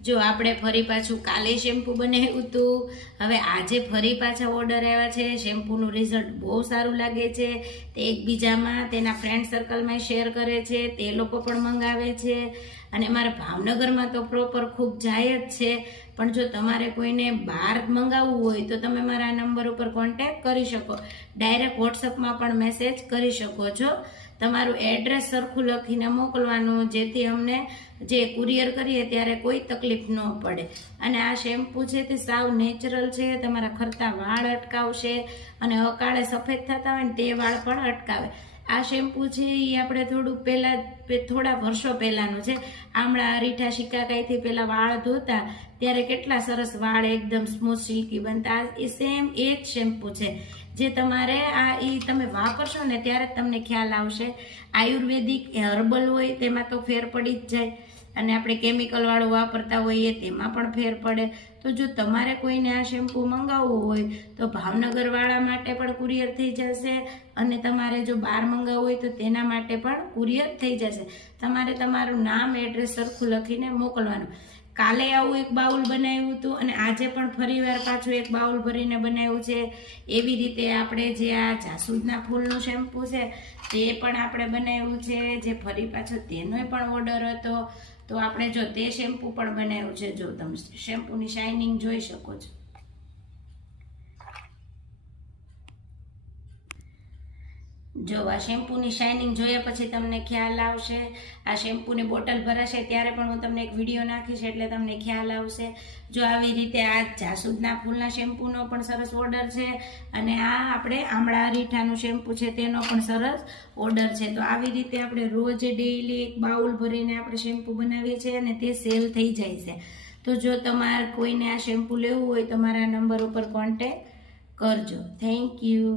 જો આપણે ફરી પાછું કાલે શેમ્પૂ બનાવ્યું હતું, હવે આજે ફરી પાછા ઓર્ડર આવ્યા છે. શેમ્પૂનું રિઝલ્ટ બહુ સારું લાગે છે. તે એકબીજામાં તેના ફ્રેન્ડ સર્કલમાં શેર કરે છે, તે લોકો પણ મંગાવે છે. અને મારા ભાવનગરમાં તો પ્રોપર ખૂબ જાય જ છે. પણ જો તમારે કોઈને બહાર મંગાવવું હોય તો તમે મારા નંબર ઉપર કોન્ટેક્ટ કરી શકો. ડાયરેક્ટ વોટ્સઅપમાં પણ મેસેજ કરી શકો છો. તમારું એડ્રેસ સરખું લખીને મોકલવાનું, જેથી અમને જે કુરિયર કરીએ ત્યારે કોઈ તકલીફ ન પડે. અને આ શેમ્પૂ છે તે સાવ નેચરલ છે, તમારા ખરતા વાળ અટકાવશે અને અકાળે સફેદ થતા હોય ને તે વાળ પણ અટકાવે. આ શેમ્પૂ છે એ આપણે થોડા વર્ષો પહેલાનું છે. આમળા અરીઠા શિકાકાઈથી પેલા વાળ ધોતા ત્યારે કેટલા સરસ વાળ એકદમ સ્મૂથ સિલ્કી બનતા. એ સેમ એ જ શેમ્પૂ છે જે તમારે તમે વાપરશો ને ત્યારે તમને ખ્યાલ આવશે. આયુર્વેદિક હર્બલ હોય તેમાં તો ફેર પડી જ જાય, અને આપણે કેમિકલ વાળું વાપરતા હોઈએ તેમાં પણ ફેર પડે. તો જો તમારે કોઈને આ શેમ્પૂ મંગાવવું હોય તો ભાવનગર વાળા માટે પણ કુરિયર થઈ જશે, અને તમારે જો બહાર મંગાવવું હોય તો તેના માટે પણ કુરિયર થઈ જશે. તમારે તમારું નામ એડ્રેસ સરખું લખીને મોકલવાનું. કાલે આવું એક બાઉલ બનાવ્યું હતું અને આજે પણ ફરીવાર પાછું એક બાઉલ ભરીને બનાવ્યું છે. એવી રીતે આપણે જે આ જાસૂદના ફૂલનું શેમ્પૂ છે તે પણ આપણે બનાવ્યું છે, જે ફરી પાછો તેનો પણ ઓર્ડર હતો. તો આપણે જો તે શેમ્પૂ પણ બનાવ્યું છે. જો તમે શેમ્પૂની શાઇનિંગ જોઈ શકો છો. જો આ શેમ્પૂની શાઇનિંગ જોયા પછી તમને ખ્યાલ આવશે. આ શેમ્પૂની બોટલ ભરાશે ત્યારે પણ હું તમને એક વિડીયો નાખીશ, એટલે તમને ખ્યાલ આવશે. જો આવી રીતે આ જાસૂદના ફૂલના શેમ્પૂનો પણ સરસ ઓર્ડર છે, અને આ આપણે આમળા અરીઠાનું શેમ્પૂ છે તેનો પણ સરસ ઓર્ડર છે. તો આવી રીતે આપણે રોજ ડેઈલી એક બાઉલ ભરીને આપણે શેમ્પૂ બનાવીએ છીએ અને તે સેલ થઈ જાય છે. તો જો તમારે કોઈને આ શેમ્પૂ લેવું હોય તો મારા નંબર ઉપર કોન્ટેક્ટ કરજો. Thank you.